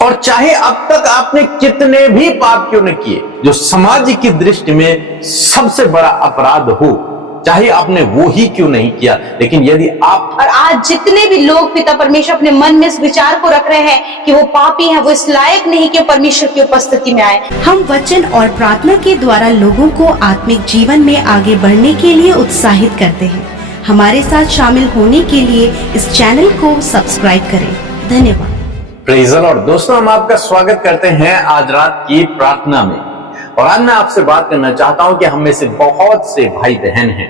और चाहे अब तक आपने कितने भी पाप क्यों न किए, जो समाज की दृष्टि में सबसे बड़ा अपराध हो, चाहे आपने वो ही क्यों नहीं किया, लेकिन यदि आप और आज जितने भी लोग पिता परमेश्वर अपने मन में इस विचार को रख रहे हैं कि वो पापी हैं, वो इस लायक नहीं कि परमेश्वर की उपस्थिति में आए। हम वचन और प्रार्थना के द्वारा लोगों को आत्मिक जीवन में आगे बढ़ने के लिए उत्साहित करते हैं। हमारे साथ शामिल होने के लिए इस चैनल को सब्सक्राइब करें। धन्यवाद। Praise the Lord. दोस्तों, हम आपका स्वागत करते हैं आज रात की प्रार्थना में। और आज मैं आपसे बात करना चाहता हूं कि हम में से बहुत से भाई बहन हैं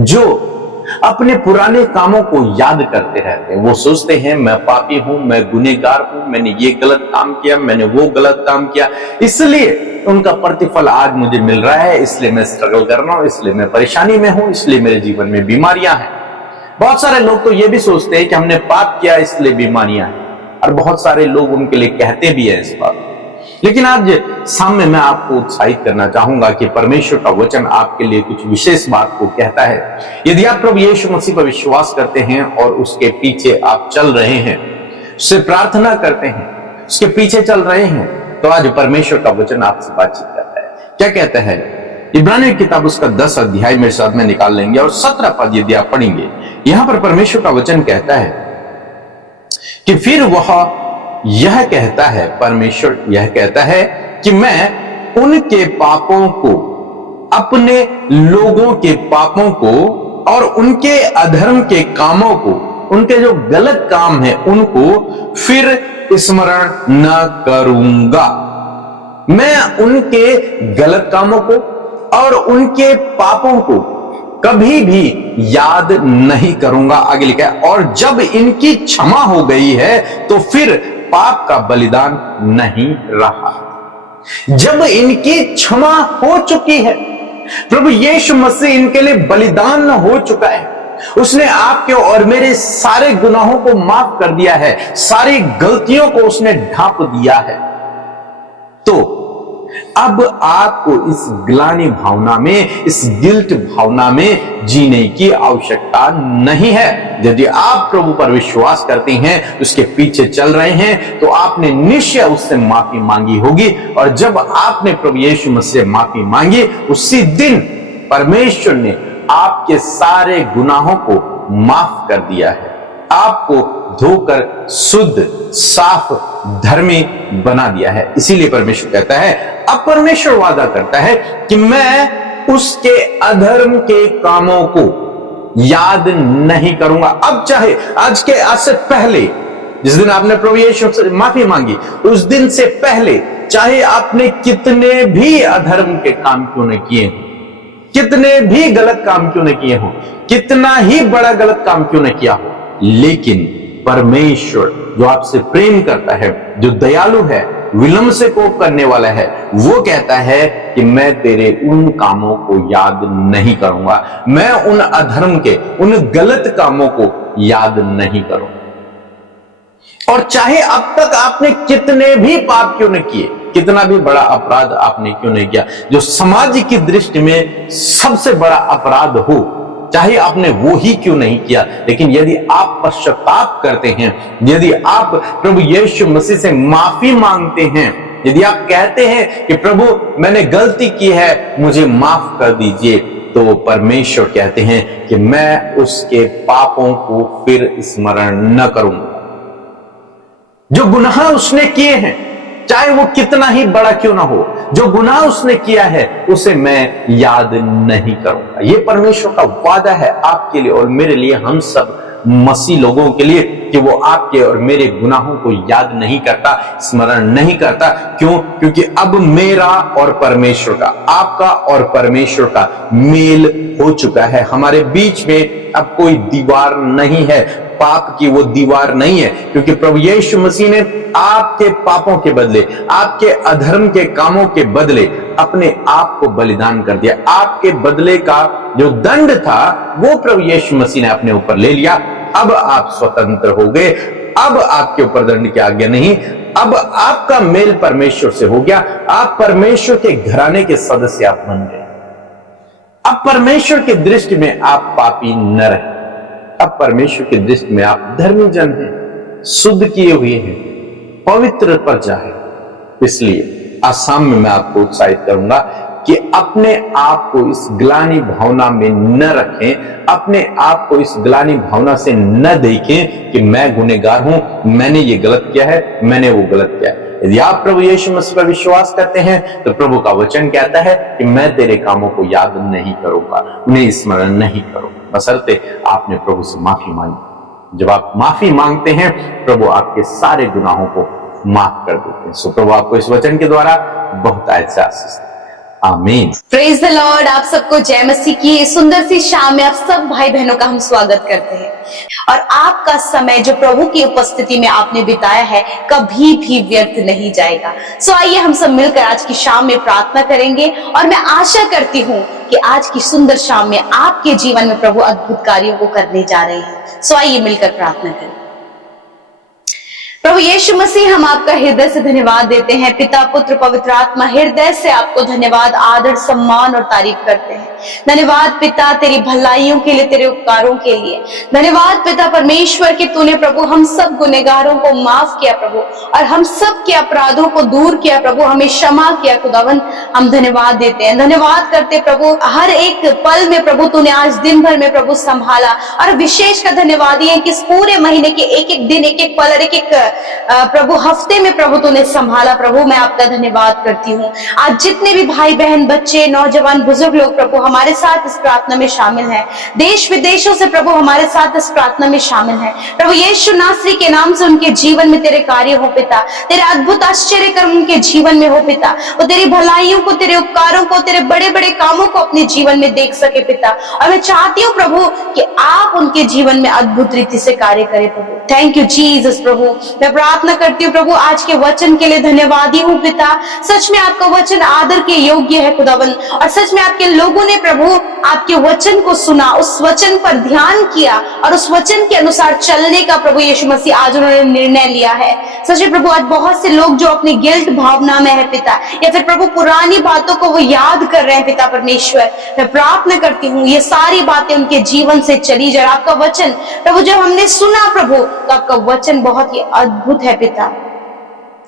जो अपने पुराने कामों को याद करते रहते हैं। वो सोचते हैं मैं पापी हूं, मैं गुनहगार हूं, मैंने ये गलत काम किया, मैंने वो गलत काम किया, इसलिए उनका प्रतिफल आज मुझे मिल रहा है, इसलिए मैं स्ट्रगल कर रहा हूं, इसलिए मैं परेशानी में हूं, इसलिए मेरे जीवन में बीमारियां हैं। बहुत सारे लोग तो ये भी सोचते हैं कि हमने पाप किया इसलिए बीमारियां हैं, और बहुत सारे लोग उनके लिए कहते भी हैं इस बात। लेकिन आज सामने मैं आपको उत्साहित करना चाहूंगा कि परमेश्वर का वचन आपके लिए कुछ विशेष बात को कहता है। यदि आप प्रभु यीशु मसीह पर विश्वास करते हैं और उसके पीछे आप चल रहे हैं, उससे प्रार्थना करते हैं, उसके पीछे चल रहे हैं, तो आज परमेश्वर का वचन आपसे बातचीत करता है। क्या कहता है? इब्रानियों की किताब उसका 10 अध्याय मेरे साथ में निकाल लेंगे और 17 पद यदि आप पढ़ेंगे, यहां पर परमेश्वर का वचन कहता है कि फिर वह यह कहता है, परमेश्वर यह कहता है कि मैं उनके पापों को, अपने लोगों के पापों को और उनके अधर्म के कामों को, उनके जो गलत काम है उनको फिर स्मरण न करूंगा। मैं उनके गलत कामों को और उनके पापों को कभी भी याद नहीं करूंगा। आगे लिखा है, और जब इनकी क्षमा हो गई है तो फिर पाप का बलिदान नहीं रहा। जब इनकी क्षमा हो चुकी है, प्रभु यीशु मसीह इनके लिए बलिदान हो चुका है, उसने आपके और मेरे सारे गुनाहों को माफ कर दिया है, सारी गलतियों को उसने ढांप दिया है, तो अब आपको इस ग्लानि भावना में, इस गिल्ट भावना में जीने की आवश्यकता नहीं है। यदि आप प्रभु पर विश्वास करते हैं, उसके पीछे चल रहे हैं, तो आपने निश्चय उससे माफी मांगी होगी। और जब आपने प्रभु यीशु मसीह से माफी मांगी, उसी दिन परमेश्वर ने आपके सारे गुनाहों को माफ कर दिया है, आपको धोकर शुद्ध, साफ, धर्मी बना दिया है। इसीलिए परमेश्वर कहता है, अब परमेश्वर वादा करता है कि मैं उसके अधर्म के कामों को याद नहीं करूंगा। अब चाहे आज से पहले, जिस दिन आपने प्रभु यीशु से माफी मांगी, उस दिन से पहले चाहे आपने कितने भी अधर्म के काम क्यों न किए हों, कितने भी गलत काम क्यों न किए हों, कितना ही बड़ा गलत काम क्यों न किया हो, लेकिन परमेश्वर जो आपसे प्रेम करता है, जो दयालु है, विलंब से कोप करने वाला है, वो कहता है कि मैं तेरे उन कामों को याद नहीं करूंगा, मैं उन अधर्म के, उन गलत कामों को याद नहीं करूंगा। और चाहे अब तक आपने कितने भी पाप क्यों न किए, कितना भी बड़ा अपराध आपने क्यों नहीं किया, जो समाज की दृष्टि में सबसे बड़ा अपराध हो, चाहे आपने वो ही क्यों नहीं किया, लेकिन यदि आप पश्चाताप करते हैं, यदि आप प्रभु यीशु मसीह से माफी मांगते हैं, यदि आप कहते हैं कि प्रभु मैंने गलती की है, मुझे माफ कर दीजिए, तो परमेश्वर कहते हैं कि मैं उसके पापों को फिर स्मरण न करूंगा। जो गुनाह उसने किए हैं, चाहे वो कितना ही बड़ा क्यों ना हो, जो गुनाह उसने किया है उसे मैं याद नहीं करूंगा। ये परमेश्वर का वादा है आपके लिए और मेरे लिए, हम सब मसीह लोगों के लिए, कि वो आपके और मेरे गुनाहों को याद नहीं करता, स्मरण नहीं करता। क्यों? क्योंकि अब मेरा और परमेश्वर का, आपका और परमेश्वर का मेल हो चुका है। हमारे बीच में अब कोई दीवार नहीं है, पाप की वो दीवार नहीं है, क्योंकि प्रभु यीशु मसीह ने आपके पापों के बदले, आपके अधर्म के कामों के बदले अपने आप को बलिदान कर दिया। आपके बदले का जो दंड था वो प्रभु यीशु मसीह ने अपने ऊपर ले लिया। अब आप स्वतंत्र हो गए, अब आपके ऊपर दंड की आज्ञा नहीं, अब आपका मेल परमेश्वर से हो गया, आप परमेश्वर के घराने के सदस्य आप बन गए। अब परमेश्वर की दृष्टि में आप पापी न रहे, अब परमेश्वर की दृष्टि में आप धर्मी जन हैं, शुद्ध किए हुए हैं, पवित्र प्रजा है। इसलिए आज शाम में मैं आपको उत्साहित करूंगा कि अपने आप को इस ग्लानि भावना में न रखें, अपने आप को इस ग्लानि भावना से न देखें कि मैं गुनहगार हूं, मैंने ये गलत किया है, मैंने वो गलत किया है। यदि आप प्रभु यीशु मसीह पर विश्वास करते हैं तो प्रभु का वचन कहता है कि मैं तेरे कामों को याद नहीं करूंगा, उन्हें स्मरण नहीं करूंगा, बशर्ते आपने प्रभु से माफी मांगी। जब आप माफी मांगते हैं प्रभु आपके सारे गुनाहों को माफ कर देते हैं। सो प्रभु आपको इस वचन के द्वारा बहुत आशीष। आमीन। Praise the Lord. आप सबको जय मसीह की इस सुंदर सी शाम में आप सब भाई बहनों का हम स्वागत करते हैं। और आपका समय जो प्रभु की उपस्थिति में आपने बिताया है कभी भी व्यर्थ नहीं जाएगा। सो आइए हम सब मिलकर आज की शाम में प्रार्थना करेंगे और मैं आशा करती हूँ कि आज की सुंदर शाम में आपके जीवन में प्रभु अद्भुत कार्यों को करने जा रहे हैं। सो आइए मिलकर प्रार्थना करें। प्रभु यीशु मसीह, हम आपका हृदय से धन्यवाद देते हैं। पिता पुत्र पवित्र आत्मा, हृदय से आपको धन्यवाद, आदर, सम्मान और तारीफ करते हैं। धन्यवाद पिता तेरी भलाइयों के लिए, तेरे उपकारों के लिए। धन्यवाद पिता परमेश्वर कि तूने प्रभु हम सब गुनहगारों को माफ किया प्रभु, और हम सब के अपराधों को दूर किया प्रभु, हमें क्षमा किया खुदावन। हम धन्यवाद देते हैं, धन्यवाद करते प्रभु। हर एक पल में प्रभु तूने आज दिन भर में प्रभु संभाला, और विशेष का धन्यवाद ये कि इस पूरे महीने के एक एक दिन, एक एक पल और एक एक प्रभु हफ्ते में प्रभु तूने संभाला प्रभु। मैं आपका धन्यवाद करती हूँ। आज जितने भी भाई बहन, बच्चे, नौजवान, बुजुर्ग लोग प्रभु हमारे साथ इस प्रार्थना में शामिल हैं, देश विदेशों से प्रभु हमारे साथ इस प्रार्थना में शामिल हैं, प्रभु यीशु नासरी के नाम से उनके जीवन में तेरे कार्य हो पिता, तेरे अद्भुत आश्चर्य कर्म उनके जीवन में हो पिता। वो तेरी भलाइयों को, तेरे उपकारों को, तेरे बड़े बड़े कामों को अपने जीवन में देख सके पिता। और मैं चाहती हूँ प्रभु कि आप उनके जीवन में अद्भुत रीति से कार्य करें प्रभु। थैंक यू जीसस प्रभु। मैं प्रार्थना करती हूँ प्रभु आज के वचन के लिए धन्यवादी हूँ पिता। सच में आपका वचन आदर के योग्य है खुदावन, और सच में आपके लोगों ने प्रभु आपके वचन को सुना, उस वचन पर ध्यान किया और उस वचन के अनुसार चलने का प्रभु यीशु मसीह आज उन्होंने निर्णय लिया है। सच में प्रभु आज बहुत से लोग जो अपनी गिल्ट भावना में है पिता, या फिर प्रभु पुरानी बातों को वो याद कर रहे हैं पिता परमेश्वर, मैं प्रार्थना करती हूँ ये सारी बातें उनके जीवन से चली जाए। आपका वचन प्रभु जब हमने सुना प्रभु, तो आपका वचन बहुत ही अद्भुत है पिता।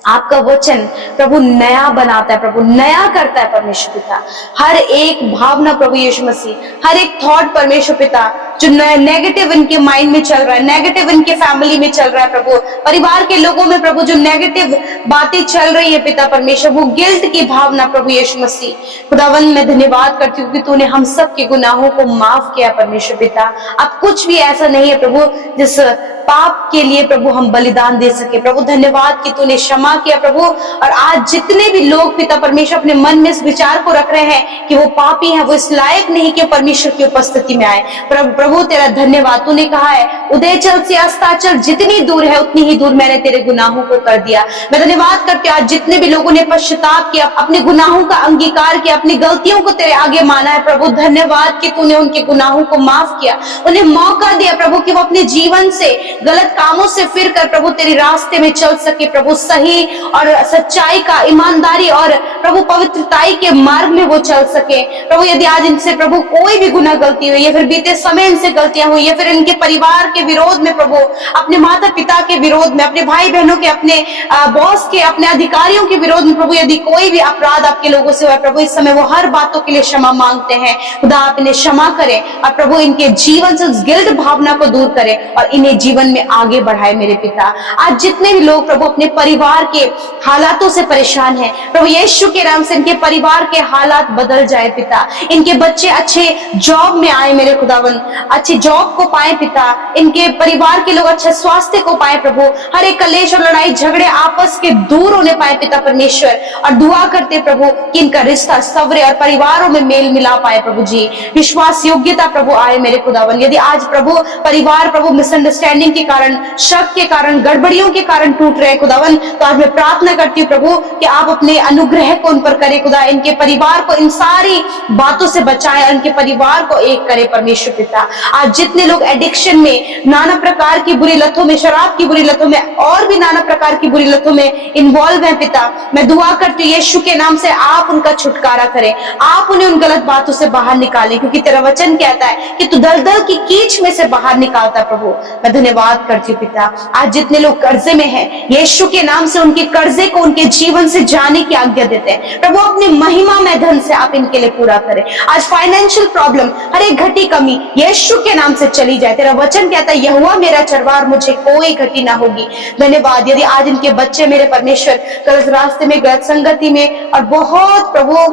आपका वचन प्रभु नया बनाता है प्रभु, नया करता है परमेश्वर पिता। हर एक भावना प्रभु यीशु मसीह, हर एक थॉट परमेश्वर पिता जो नेगेटिव इनके माइंड में चल रहा है, नेगेटिव इनके फैमिली में चल रहा है प्रभु, परिवार के लोगों में प्रभु जो नेगेटिव बातें चल रही है पिता परमेश्वर, वो गिल्ट की भावना प्रभु यीशु मसीह खुदावन मैं धन्यवाद करती हूँ कि तूने हम सब के गुनाहों को माफ किया परमेश्वर पिता। अब कुछ भी ऐसा नहीं है प्रभु जिस पाप के लिए प्रभु हम बलिदान दे सके प्रभु। धन्यवाद कि तूने क्षमा किया प्रभु। और आज जितने भी लोग पिता परमेश्वर अपने मन में इस विचार को रख रहे हैं कि वो पापी हैं, वो इस लायक नहीं कि परमेश्वर की उपस्थिति में आए, प्रभु तेरा धन्यवाद। तूने कहा है उदयचल से अस्ताचल जितनी दूर है उतनी ही दूर मैंने तेरे गुनाहों को कर दिया। मैं धन्यवाद करती हूँ आज जितने भी लोगों ने पश्चाताप किया, अपने गुनाहों का अंगीकार किया, अपनी गलतियों को तेरे आगे माना है प्रभु, धन्यवाद कि तूने उनके गुनाहों को माफ किया, उन्हें मौका दिया प्रभु कि वो अपने जीवन से, गलत कामों से फिर कर प्रभु तेरे रास्ते में चल सके प्रभु, सही और सच्चाई का, ईमानदारी और प्रभु पवित्रताई के मार्ग में वो चल सके प्रभु। यदि आज इनसे प्रभु कोई भी गुनाह गलती हुई, या फिर बीते समय इनसे गलतियां हुई, या फिर इनके परिवार के विरोध में प्रभु, अपने माता पिता के विरोध में, अपने भाई बहनों के, अपने बॉस के, अपने अधिकारियों के विरोध में प्रभु यदि कोई भी अपराध आपके लोगों से हुआ प्रभु, इस समय वो हर बातों के लिए क्षमा मांगते हैं खुदा। आप इन्हें क्षमा करें और प्रभु इनके जीवन से उस गिल्ट भावना को दूर करें और इन्हें जीवन में आगे बढ़ाए मेरे पिता। आज जितने भी लोग प्रभु अपने परिवार के हालातों से परेशान हैं प्रभु यीशु के नाम से इनके परिवार के हालात बदल जाए पिता, इनके बच्चे अच्छे जॉब में आए मेरे खुदावन, अच्छे जॉब को पाए पिता, इनके परिवार के लोग अच्छे स्वास्थ्य को पाए प्रभु, हर एक कलेश और लड़ाई झगड़े आपस के दूर होने पाए पिता परमेश्वर। और दुआ करते प्रभु कि इनका रिश्ता सवरे और परिवारों में मेल मिला पाए प्रभु जी, विश्वास योग्यता प्रभु आए मेरे खुदावन। यदि आज प्रभु परिवार प्रभु मिसअंडरस्टैंडिंग के कारण, शक के कारण, गड़बड़ियों के कारण टूट रहे खुदावन, तो आज मैं प्रार्थना करती हूँ प्रभु कि आप अपने अनुग्रह को उन पर करे खुदा, इनके परिवार को इन सारी बातों से बचाए और इनके परिवार को एक करे परमेश्वर पिता। आज जितने लोग एडिक्शन में, नाना प्रकार की बुरी लतों में, शराब की बुरी लतों में और भी नाना प्रकार की बुरी लतों में इन्वॉल्व हैं पिता, मैं दुआ करती हूँ यीशु के नाम से आप उनका छुटकारा करें, आप उन्हें उन गलत बातों से बाहर निकालें, क्योंकि तेरा वचन कहता है कि तू दलदल की कीच में से बाहर निकालता प्रभु। मैं धन्यवाद करती हूँ पिता। आज जितने लोग कर्जे में हैं, यीशु के नाम से उनके कर्जे को उनके जीवन से जाने की आज्ञा देते हैं प्रभु, अपनी महिमा में धन से आप इनके लिए पूरा करें। आज फाइनेंशियल प्रॉब्लम, हर एक घटी कमी यीशु के नाम से चली जाए। तेरा वचन कहता है यहोवा मेरा चरवार, मुझे कोई घटी ना होगी। धन्यवाद। यदि आज इनके बच्चे मेरे परमेश्वर गलत रास्ते में, गलत संगति में और बहुत प्रभु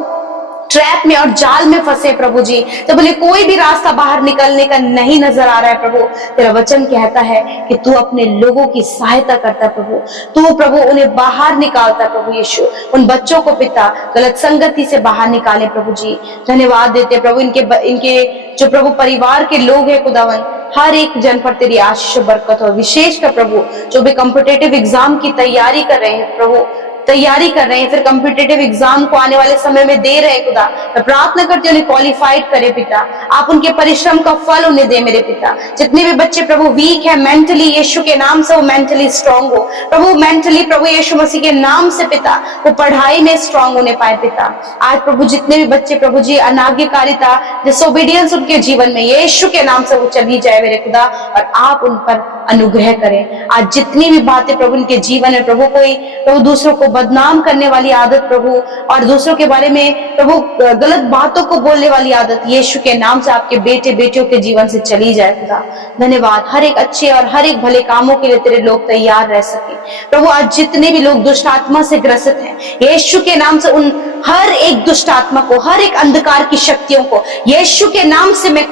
ट्रैप में और जाल में फंसे प्रभु जी, तो बोले कोई भी रास्ता बाहर निकलने का नहीं नजर आ रहा है प्रभु, तेरा वचन कहता है कि तू अपने लोगों की सहायता करता प्रभु, तू प्रभु उन्हें बाहर निकालता प्रभु यीशु। उन बच्चों को पिता गलत संगति से बाहर निकाले प्रभु जी। धन्यवाद देते प्रभु इनके जो प्रभु परिवार के लोग हैं खुदावन, हर एक जन पर तेरी आशीष बरकत हो। विशेषकर प्रभु जो भी कॉम्पिटिटिव एग्जाम की तैयारी कर रहे हैं प्रभु, तैयारी कर रहे हैं, फिर कॉम्पिटिटिव एग्जाम को आने वाले समय में दे रहे हैं खुदा, मैं प्रार्थना करती हूँ उन्हें क्वालिफाइड करे पिता, आप उनके परिश्रम का फल उन्हें दे मेरे पिता। जितने भी बच्चे प्रभु वीक है मेंटली, यीशु के नाम से वो मेंटली स्ट्रांग हो प्रभु, मेंटली प्रभु यीशु मसीह के नाम से पिता वो पढ़ाई में स्ट्रांग होने पाए पिता। आज प्रभु जितने भी बच्चे प्रभु जी अनाज्ञाकारिता, डिसोबीडियंस उनके जीवन में, यीशु के नाम से वो चली जाए मेरे खुदा, और आप उन पर अनुग्रह करें। आज जितनी भी बातें प्रभु इनके जीवन में प्रभु, कोई प्रभु दूसरों को बदनाम करने वाली आदत प्रभु, और दूसरों के बारे में प्रभु गलत बातों को बोलने वाली आदत, यीशु के नाम से आपके बेटे बेटियों के जीवन से चली जाए खुदा। धन्यवाद। हर एक अच्छे और हर एक भले कामों के लिए तेरे लोग तैयार रह सके प्रभु। आज जितने भी लोग दुष्ट आत्मा से ग्रसित हैं, यीशु के नाम से उन हर एक दुष्ट आत्मा को, हर एक अंधकार की शक्तियों को यीशु के नाम से मैं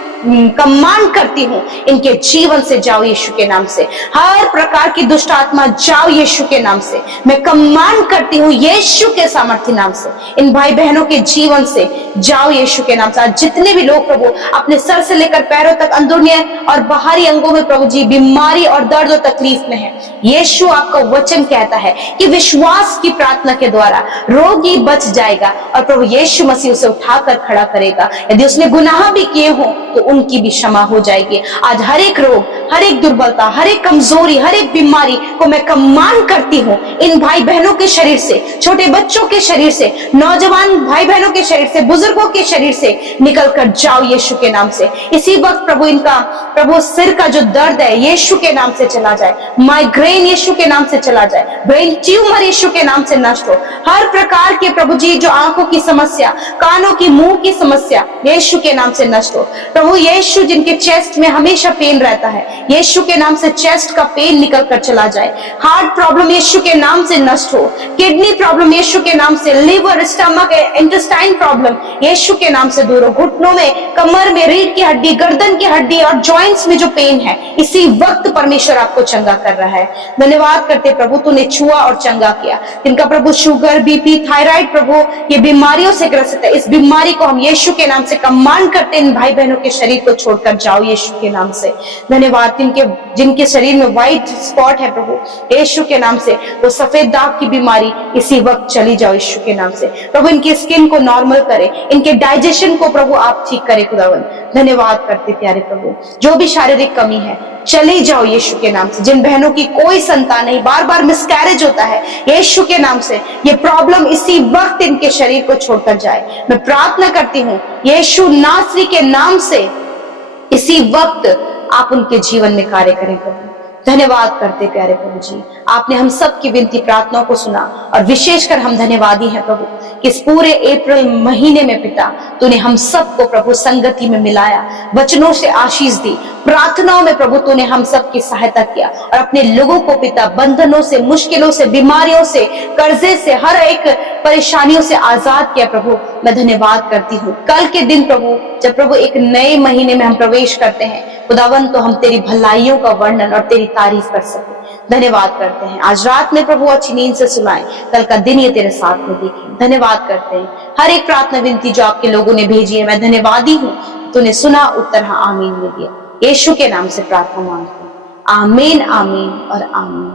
कमांड करती हूँ, इनके जीवन से जाओ यीशु के नाम से। हर प्रकार की दुष्ट आत्मा जाओ यीशु के नाम से, मैं कमांड करती हूँ यीशु के सामर्थ्य नाम से। इन भाई बहनों के जीवन से जाओ यीशु के नाम से। आज जितने भी लोग प्रभु अपने सर से लेकर पैरों तक, अंदरूनी और बाहरी अंगों में प्रभु जी बीमारी और दर्द और तकलीफ में है, यीशु आपका वचन कहता है कि विश्वास की प्रार्थना के द्वारा रोगी बच जाएगा और प्रभु यीशु मसीह उसे उठाकर खड़ा करेगा। यदि उसने गुनाह भी किए हो तो उनकी भी क्षमा हो जाएगी। आज हर एक रोग, हर एक दुर्बलता, हर एक कमजोरी, हर एक बीमारी को मैं कमांड करती हूँ इन भाई बहनों के शरीर से, छोटे बच्चों के शरीर से, नौजवान भाई बहनों के शरीर से, बुजुर्गों के शरीर से निकल कर जाओ यीशु के नाम से। इसी वक्त प्रभु इनका प्रभु सिर का जो दर्द है यीशु के नाम से चला जाए, माइग्रेन यीशु के नाम से चला जाए, ब्रेन ट्यूमर यीशु के नाम से नष्ट हो। हर प्रकार के प्रभु जी जो आंखों की समस्या, कानों की, मुंह की समस्या यीशु के नाम से नष्ट हो। प्रभु यीशु जिनके चेस्ट में हमेशा पेन रहता है, यीशु के नाम से चेस्ट का पेन निकल कर चला जाए। हार्ट प्रॉब्लम यीशु के नाम से नष्ट हो। किडनी प्रॉब्लम यीशु के नाम से, लिवर, स्टमक, इंटेस्टाइन प्रॉब्लम यीशु के नाम से दूर हो। घुटनों में, कमर में, रीढ़ की हड्डी, गर्दन की हड्डी और जॉइंट्स में जो पेन है, इसी वक्त परमेश्वर आपको चंगा कर रहा है। धन्यवाद करते प्रभु, तूने छुआ और चंगा किया। जिनका प्रभु शुगर, बीपी, थायराइड प्रभु ये बीमारियों से ग्रसित है, इस बीमारी को हम यीशु के नाम से कमांड करते इन भाई बहनों के शरीर को छोड़कर जाओ यीशु के नाम से। धन्यवाद। जिनके शरीर में व्हाइट स्पॉट है प्रभु, यीशु के नाम से वो सफेद दाग की बीमारी इसी वक्त चली जाओ यीशु के नाम से। प्रभु इनकी स्किन को नॉर्मल करे, इनके डाइजेशन को प्रभु आप ठीक करे खुदावन। धन्यवाद करते प्यारे प्रभु। जो भी शारीरिक कमी है चले जाओ यीशु के नाम से। जिन बहनों की कोई संतान नहीं, बार बार मिसकैरेज होता है, यीशु के नाम से ये प्रॉब्लम इसी वक्त इनके शरीर को छोड़कर जाए। मैं प्रार्थना करती हूँ यीशु नासरी के नाम से, इसी वक्त आप उनके जीवन में कार्य करें प्रभु। धन्यवाद करते प्यारे प्रभु जी, आपने हम सब की विनती प्रार्थनाओं को सुना, और विशेषकर हम धन्यवादी हैं प्रभु कि इस पूरे अप्रैल महीने में पिता तूने हम सबको प्रभु संगति में मिलाया, वचनों से आशीष दी, प्रार्थनाओं में प्रभु तूने हम सब की सहायता किया, और अपने लोगों को पिता बंधनों से, मुश्किलों से, बीमारियों से, कर्जे से, हर एक परेशानियों से आजाद किया प्रभु। मैं धन्यवाद करती हूँ। कल के दिन प्रभु जब प्रभु एक नए महीने में हम प्रवेश करते हैं खुदावन, तो हम तेरी भलाइयों का वर्णन और तेरी तारीफ कर सके। धन्यवाद करते हैं। आज रात में प्रभु अच्छी नींद से सुलाएं, कल का दिन ये तेरे साथ में देखें। धन्यवाद करते हैं। हर एक प्रार्थना विनती जो आपके लोगों ने भेजी है, मैं धन्यवादी हूँ, तूने सुना, उत्तर हाँ आमीन में दिया। यीशु के नाम से प्रार्थना मांगते हैं, आमीन, आमीन और आमीन।